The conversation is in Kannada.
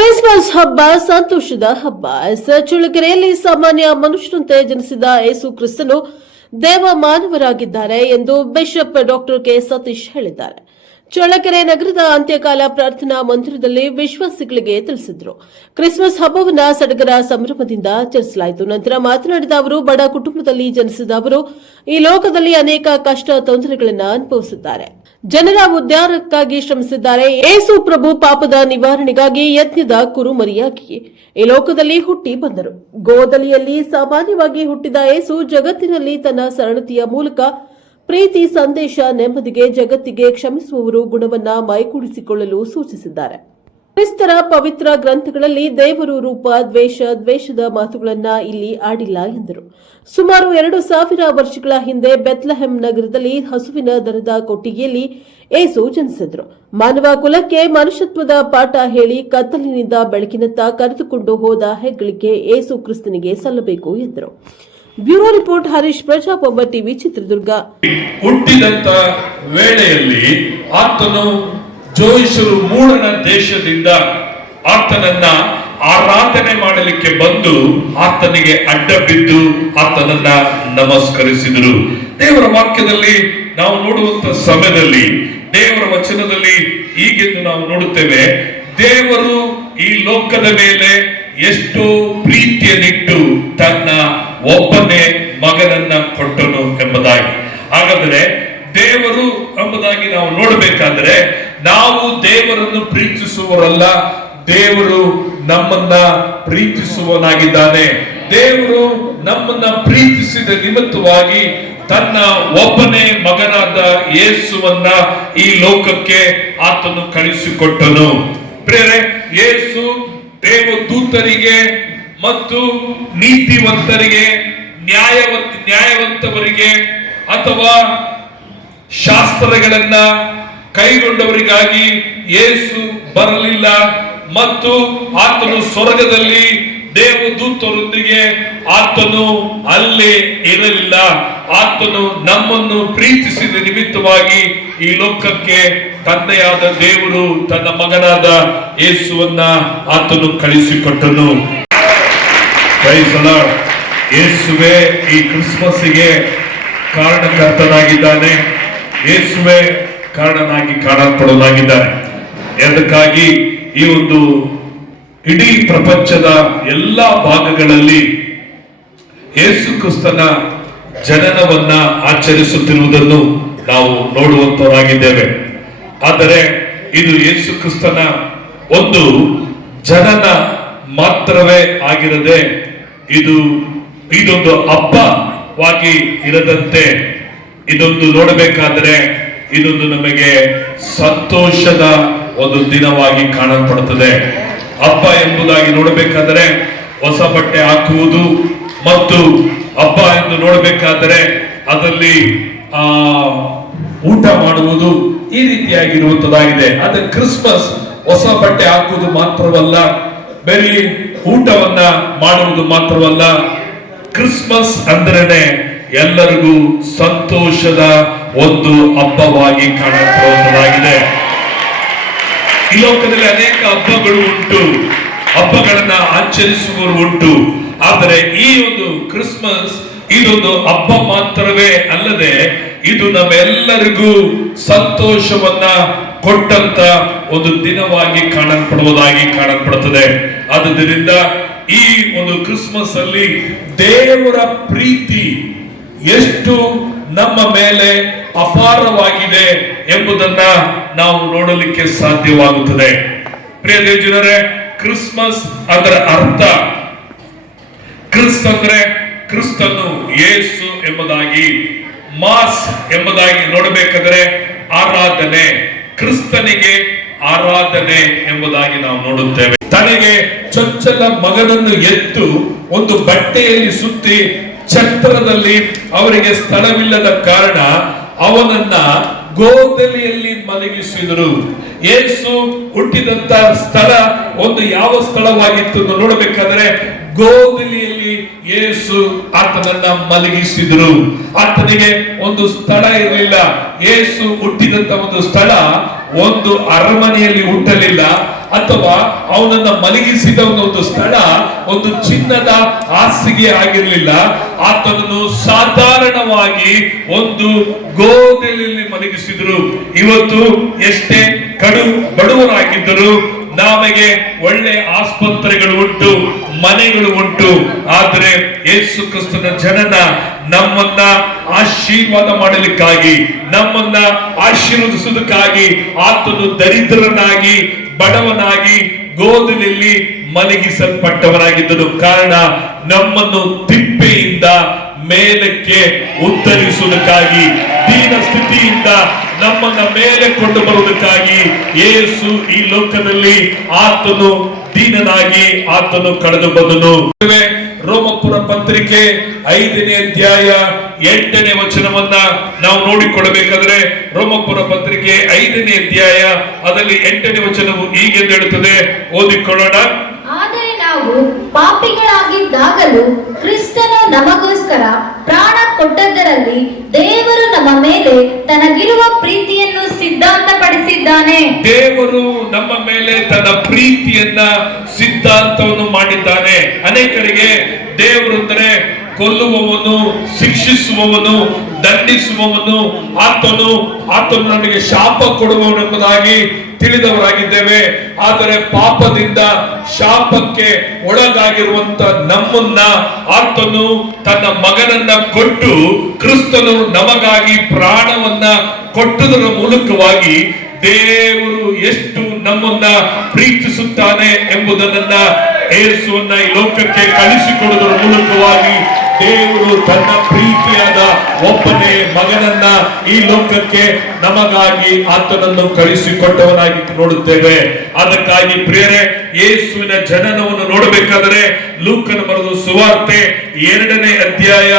ಕ್ರಿಸ್ಮಸ್ ಹಬ್ಬ ಸಂತೋಷದ ಹಬ್ಬ. ಚಳ್ಳಕೆರೆಯಲ್ಲಿ ಸಾಮಾನ್ಯ ಮನುಷ್ಯರಂತೆ ಜನಿಸಿದ ಯೇಸು ಕ್ರಿಸ್ತನು ದೇವ ಮಾನವರಾಗಿದ್ದಾರೆ ಎಂದು ಬಿಷಪ್ ಡಾಕ್ಟರ್ ಕೆ ಸತೀಶ್ ಹೇಳಿದ್ದಾರೆ. ಚಳ್ಳಕೆರೆ ನಗರದ ಅಂತ್ಯಕಾಲ ಪ್ರಾರ್ಥನಾ ಮಂದಿರದಲ್ಲಿ ವಿಶ್ವಾಸಿಗಳಿಗೆ ತಿಳಿಸಿದರು. ಕ್ರಿಸ್ಮಸ್ ಹಬ್ಬವನ್ನು ಸಡಗರ ಸಂಭ್ರಮದಿಂದ ಆಚರಿಸಲಾಯಿತು. ನಂತರ ಮಾತನಾಡಿದ ಅವರು, ಬಡ ಕುಟುಂಬದಲ್ಲಿ ಜನಿಸಿದ ಅವರು ಈ ಲೋಕದಲ್ಲಿ ಅನೇಕ ಕಷ್ಟ ತೊಂದರೆಗಳನ್ನು ಅನುಭವಿಸಿದ್ದಾರೆ. ಜನರ ಉದ್ಧಾರಕ್ಕಾಗಿ ಶ್ರಮಿಸಿದ್ದಾರೆ. ಯೇಸು ಪ್ರಭು ಪಾಪದ ನಿವಾರಣೆಗಾಗಿ ಯತ್ನದ ಕುರುಮರಿಯಾಗಿ ಈ ಲೋಕದಲ್ಲಿ ಹುಟ್ಟಿ ಬಂದರು. ಗೋದಲಿಯಲ್ಲಿ ಸಾಮಾನ್ಯವಾಗಿ ಹುಟ್ಟಿದ ಯೇಸು ಜಗತ್ತಿನಲ್ಲಿ ತನ್ನ ಸರಳತೆಯ ಮೂಲಕ ಪ್ರೀತಿ, ಸಂದೇಶ, ನೆಮ್ಮದಿಗೆ, ಜಗತ್ತಿಗೆ ಕ್ಷಮಿಸುವವರು ಗುಣವನ್ನ ಮೈಗೂಡಿಸಿಕೊಳ್ಳಲು ಸೂಚಿಸಿದ್ದಾರೆ. ಕ್ರಿಸ್ತರ ಪವಿತ್ರ ಗ್ರಂಥಗಳಲ್ಲಿ ದೇವರು ರೂಪ, ದ್ವೇಷದ ಮಾತುಗಳನ್ನ ಇಲ್ಲಿ ಆಡಿಲ್ಲ ಎಂದರು. ಸುಮಾರು 2000 ವರ್ಷಗಳ ಹಿಂದೆ ಬೆತ್ಲೆಹೆಮ್ ನಗರದಲ್ಲಿ ಹಸುವಿನ ದರದ ಕೊಟ್ಟಿಗೆಯಲ್ಲಿ ಯೇಸು ಜನಿಸಿದ್ರು. ಮಾನವ ಕುಲಕ್ಕೆ ಮನುಷ್ಯತ್ವದ ಪಾಠ ಹೇಳಿ ಕತ್ತಲಿನಿಂದ ಬೆಳಕಿನತ್ತ ಕರೆದುಕೊಂಡು ಹೋದ ಹೆಗ್ಗಳಿಕೆ ಯೇಸು ಕ್ರಿಸ್ತನಿಗೆ ಸಲ್ಲಬೇಕು ಎಂದರು. Bureau report, Harish, Prajaprabha TV, Chitradurga. ಹುಟ್ಟಿದಂತ ವೇಳೆಯಲ್ಲಿ ಆತನು ಜೋಯಿಸರು ಮೂಡನ ದೇಶದಿಂದ ಆತನನ್ನ ಆರಾಧನೆ ಮಾಡಲಿಕ್ಕೆ ಬಂದು ಆತನಿಗೆ ಅಡ್ಡ ಬಿದ್ದು ಆತನನ್ನ ನಮಸ್ಕರಿಸಿದರು. ದೇವರ ವಾಕ್ಯದಲ್ಲಿ ನಾವು ನೋಡುವಂತ ಸಮಯದಲ್ಲಿ, ದೇವರ ವಚನದಲ್ಲಿ ಹೀಗೆಂದು ನಾವು ನೋಡುತ್ತೇವೆ, ದೇವರು ಈ ಲೋಕದ ಮೇಲೆ ಎಷ್ಟು ಪ್ರೀತಿಯನ್ನಿಟ್ಟು ತನ್ನ ಒಬ್ಬನೇ ಮಗನನ್ನ ಕೊಟ್ಟನು ಎಂಬುದಾಗಿ. ಹಾಗಾದರೆ ದೇವರು ಎಂಬುದಾಗಿ ನಾವು ನೋಡಬೇಕಾದ್ರೆ ನಾವು ದೇವರನ್ನು ಪ್ರೀತಿಸುವವರಲ್ಲ, ದೇವರು ನಮ್ಮನ್ನ ಪ್ರೀತಿಸುವವನಾಗಿದ್ದಾನೆ. ದೇವರು ನಮ್ಮನ್ನ ಪ್ರೀತಿಸಿದ ನಿಮಿತ್ತವಾಗಿ ತನ್ನ ಒಬ್ಬನೇ ಮಗನಾದ ಯೇಸುವನ್ನ ಈ ಲೋಕಕ್ಕೆ ಆತನು ಕಳಿಸಿಕೊಟ್ಟನು. ಪ್ರೇರೆ, ಯೇಸು ದೇವದೂತರಿಗೆ ಮತ್ತು ನೀತಿವಂತರಿಗೆ, ನ್ಯಾಯವಂತವರಿಗೆ ಅಥವಾ ಶಾಸ್ತ್ರಗಳನ್ನ ಕೈಗೊಂಡವರಿಗಾಗಿ ಯೇಸು ಬರಲಿಲ್ಲ. ಮತ್ತು ಆತನು ಸ್ವರ್ಗದಲ್ಲಿ ದೇವದೂತರೊಂದಿಗೆ ಆತನು ಅಲ್ಲೇ ಇರಲಿಲ್ಲ. ಆತನು ನಮ್ಮನ್ನು ಪ್ರೀತಿಸಿದ ನಿಮಿತ್ತವಾಗಿ ಈ ಲೋಕಕ್ಕೆ ತಂದೆಯಾದ ದೇವರು ತನ್ನ ಮಗನಾದ ಯೇಸುವನ್ನ ಆತನು ಕಳಿಸಿಕೊಟ್ಟನು. ಯೇಸುವೆ ಈ ಕ್ರಿಸ್ಮಸ್ಗೆ ಕಾರಣಕರ್ತನಾಗಿದ್ದಾನೆ. ಯೇಸುವೆ ಕಾರಣನಾಗಿ ಕಾಣಲ್ಪಡಲಾಗಿದ್ದಾನೆ. ಅದಕ್ಕಾಗಿ ಈ ಒಂದು ಇಡೀ ಪ್ರಪಂಚದ ಎಲ್ಲಾ ಭಾಗಗಳಲ್ಲಿ ಯೇಸು ಕ್ರಿಸ್ತನ ಜನನವನ್ನ ಆಚರಿಸುತ್ತಿರುವುದನ್ನು ನಾವು ನೋಡುವಂತವರಾಗಿದ್ದೇವೆ. ಆದರೆ ಇದು ಯೇಸು ಕ್ರಿಸ್ತನ ಒಂದು ಜನನ ಮಾತ್ರವೇ ಆಗಿರದೆ ಇದೊಂದು ಹಬ್ಬವಾಗಿ ಇರದಂತೆ ಇದೊಂದು ನೋಡಬೇಕಾದರೆ ಇದೊಂದು ನಮಗೆ ಸಂತೋಷದ ಒಂದು ದಿನವಾಗಿ ಕಾಣಲ್ಪಡುತ್ತದೆ. ಹಬ್ಬ ಎಂಬುದಾಗಿ ನೋಡಬೇಕಾದರೆ ಹೊಸ ಬಟ್ಟೆ ಹಾಕುವುದು ಮತ್ತು ಹಬ್ಬ ಎಂದು ನೋಡಬೇಕಾದರೆ ಅದರಲ್ಲಿ ಊಟ ಮಾಡುವುದು ಈ ರೀತಿಯಾಗಿರುವಂತದ್ದಾಗಿದೆ. ಆದರೆ ಕ್ರಿಸ್ಮಸ್ ಹೊಸ ಬಟ್ಟೆ ಹಾಕುವುದು ಮಾತ್ರವಲ್ಲ, ಬರೀ ಊಟವನ್ನ ಮಾಡುವುದು ಮಾತ್ರವಲ್ಲ, ಕ್ರಿಸ್ಮಸ್ ಅಂದ್ರೇನೆ ಎಲ್ಲರಿಗೂ ಸಂತೋಷದ ಒಂದು ಹಬ್ಬವಾಗಿ ಕಾಣಲ್ಪಡುವಂತದ್ದಾಗಿದೆ. ಈ ಲೋಕದಲ್ಲಿ ಅನೇಕ ಹಬ್ಬಗಳು ಉಂಟು, ಹಬ್ಬಗಳನ್ನ ಆಚರಿಸುವವರು ಉಂಟು. ಆದರೆ ಈ ಒಂದು ಕ್ರಿಸ್ಮಸ್ ಇದೊಂದು ಹಬ್ಬ ಮಾತ್ರವೇ ಅಲ್ಲದೆ ಇದು ನಮ್ಮೆಲ್ಲರಿಗೂ ಸಂತೋಷವನ್ನ ಕೊಟ್ಟಂತ ಒಂದು ದಿನವಾಗಿ ಕಾಣಲ್ಪಡುತ್ತದೆ. ಆದುದರಿಂದ ಈ ಒಂದು ಕ್ರಿಸ್ಮಸ್ ಅಲ್ಲಿ ದೇವರ ಪ್ರೀತಿ ಎಷ್ಟು ನಮ್ಮ ಮೇಲೆ ಅಪಾರವಾಗಿದೆ ಎಂಬುದನ್ನ ನಾವು ನೋಡಲಿಕ್ಕೆ ಸಾಧ್ಯವಾಗುತ್ತದೆ. ಪ್ರಿಯ ದೇವಜನರೇ, ಕ್ರಿಸ್ಮಸ್ ಅದರ ಅರ್ಥ, ಕ್ರಿಸ್ತ ಅಂದ್ರೆ ಕ್ರಿಸ್ತನು, ಯೇಸು ಎಂಬುದಾಗಿ, ಮಾಸ್ ಎಂಬುದಾಗಿ ನೋಡಬೇಕಾದರೆ ಆರಾಧನೆ, ಕ್ರಿಸ್ತನಿಗೆ ಆರಾಧನೆ ಎಂಬುದಾಗಿ ನಾವು ನೋಡುತ್ತೇವೆ. ತನಗೆ ಚೊಚ್ಚಲ ಮಗನನ್ನು ಎತ್ತು ಒಂದು ಬಟ್ಟೆಯಲ್ಲಿ ಸುತ್ತಿ ಛತ್ರದಲ್ಲಿ ಅವರಿಗೆ ಸ್ಥಳವಿಲ್ಲದ ಕಾರಣ ಅವನನ್ನ ಗೋದಲಿಯಲ್ಲಿ ಮಲಗಿಸಿದರು. ಯೇಸು ಹುಟ್ಟಿದಂತ ಸ್ಥಳ ಒಂದು ಯಾವ ಸ್ಥಳವಾಗಿತ್ತು ನೋಡಬೇಕಾದ್ರೆ ಗೋದಲಿಯಲ್ಲಿ ಯೇಸು ಆತನನ್ನ ಮಲಗಿಸಿದರು. ಆತನಿಗೆ ಒಂದು ಸ್ಥಳ ಇರಲಿಲ್ಲ. ಯೇಸು ಹುಟ್ಟಿದಂತ ಒಂದು ಸ್ಥಳ ಒಂದು ಅರಮನೆಯಲ್ಲಿ ಹುಟ್ಟಲಿಲ್ಲ, ಅಥವಾ ಅವನನ್ನ ಮಲಗಿಸಿದ ಒಂದು ಸ್ಥಳ ಒಂದು ಚಿನ್ನದ ಹಾಸಿಗೆ ಆಗಿರಲಿಲ್ಲ. ಆತನನ್ನು ಸಾಧಾರಣವಾಗಿ ಒಂದು ಗೋದಲಿಯಲ್ಲಿ ಮಲಗಿಸಿದ್ರು. ಇವತ್ತು ಎಷ್ಟೇ ಬಡವರಾಗಿದ್ದರು, ನಮಗೆ ಒಳ್ಳೆ ಆಸ್ಪತ್ರೆಗಳು ಉಂಟು, ಮನೆಗಳು ಉಂಟು, ಆದರೆ ಯೇಸು ಕ್ರಿಸ್ತನ ಜನನ ನಮ್ಮನ್ನ ಆಶೀರ್ವಾದ ಮಾಡಲಿಕ್ಕಾಗಿ, ನಮ್ಮನ್ನ ಆಶೀರ್ವದಿಸುವುದಕ್ಕಾಗಿ ಆತನು ದರಿದ್ರನಾಗಿ, ಬಡವನಾಗಿ ಗೋದಲಿಯಲ್ಲಿ ಮಲಗಿಸಲ್ಪಟ್ಟವನಾಗಿದ್ದನು. ಕಾರಣ ನಮ್ಮನ್ನು ತಿಪ್ಪೆಯಿಂದ ಮೇಲಕ್ಕೆ ಉತ್ತರಿಸುವುದಕ್ಕಾಗಿ, ದೀನ ಸ್ಥಿತಿಯಿಂದ ನಮ್ಮನ್ನ ಮೇಲೆ ಕೊಂಡು ಬರುವುದಕ್ಕಾಗಿ ಯೇಸು ಈ ಲೋಕದಲ್ಲಿ ಆತನು ದೀನನಾಗಿ ಆತನು ಕಳೆದು ಬಂದನು. ರೋಮಪುರ ಪತ್ರಿಕೆ 5ನೇ ಅಧ್ಯಾಯ 8ನೇ ವಚನವನ್ನ ನಾವು ನೋಡಿಕೊಳ್ಳಬೇಕಾದ್ರೆ, ರೋಮಪುರ ಪತ್ರಿಕೆ 5ನೇ ಅಧ್ಯಾಯ ಅದರಲ್ಲಿ 8ನೇ ವಚನವು ಹೀಗೆಂದು ಹೇಳುತ್ತದೆ, ಓದಿಕೊಳ್ಳೋಣ. ಆದರೆ ನಾವು ಪಾಪಿಗಳಾಗಿದ್ದಾಗಲೂ ಕ್ರಿಸ್ತನು ನಮಗೋಸ್ಕರ ಪ್ರಾಣ ಕೊಟ್ಟದ್ದರಲ್ಲಿ ದೇವರು ನಮ್ಮ ಮೇಲೆ ತನಗಿರುವ ಪ್ರೀತಿಯನ್ನು ಸಿದ್ಧಾಂತಪಡಿಸಿದ್ದಾನೆ. ದೇವರು ನಮ್ಮ ಮೇಲೆ ತನ್ನ ಪ್ರೀತಿಯನ್ನ ಸಿದ್ಧಾಂತವನ್ನು ಮಾಡಿದ್ದಾನೆ. ಅನೇಕರಿಗೆ ದೇವರು ಅಂದರೆ ಕೊಲ್ಲುವವನು, ಶಿಕ್ಷಿಸುವವನು, ದಂಡಿಸುವವನು, ಆತನು ನಮಗೆ ಶಾಪ ಕೊಡುವವನೆಂಬುದಾಗಿ ತಿಳಿದವರಾಗಿದ್ದೇವೆ. ಆದರೆ ಪಾಪದಿಂದ ಶಾಪಕ್ಕೆ ಒಳಗಾಗಿರುವಂತ ನಮ್ಮನ್ನ ಆತನು ತನ್ನ ಮಗನನ್ನ ಕೊಟ್ಟು, ಕ್ರಿಸ್ತನು ನಮಗಾಗಿ ಪ್ರಾಣವನ್ನ ಕೊಟ್ಟುದರ ಮೂಲಕವಾಗಿ ದೇವರು ಎಷ್ಟು ನಮ್ಮನ್ನ ಪ್ರೀತಿಸುತ್ತಾನೆ ಎಂಬುದನ್ನ ಯೇಸುವನ್ನ ಈ ಲೋಕಕ್ಕೆ ಕಳಿಸಿಕೊಡುವುದರ ಮೂಲಕವಾಗಿ ದೇವರು ತನ್ನ ಪ್ರೀತಿಯಾದ ಒಬ್ಬನೇ ಮಗನನ್ನ ಈ ಲೋಕಕ್ಕೆ ನಮಗಾಗಿ ಆತನನ್ನು ಕಳಿಸಿಕೊಟ್ಟವನಾಗಿ ನೋಡುತ್ತೇವೆ. ಅದಕ್ಕಾಗಿ ಪ್ರಿಯರೇ, ಯೇಸುವಿನ ಜನನವನ್ನು ನೋಡಬೇಕಾದರೆ ಲೂಕನ ಬರೆದ ಸುವಾರ್ತೆ 2ನೇ ಅಧ್ಯಾಯ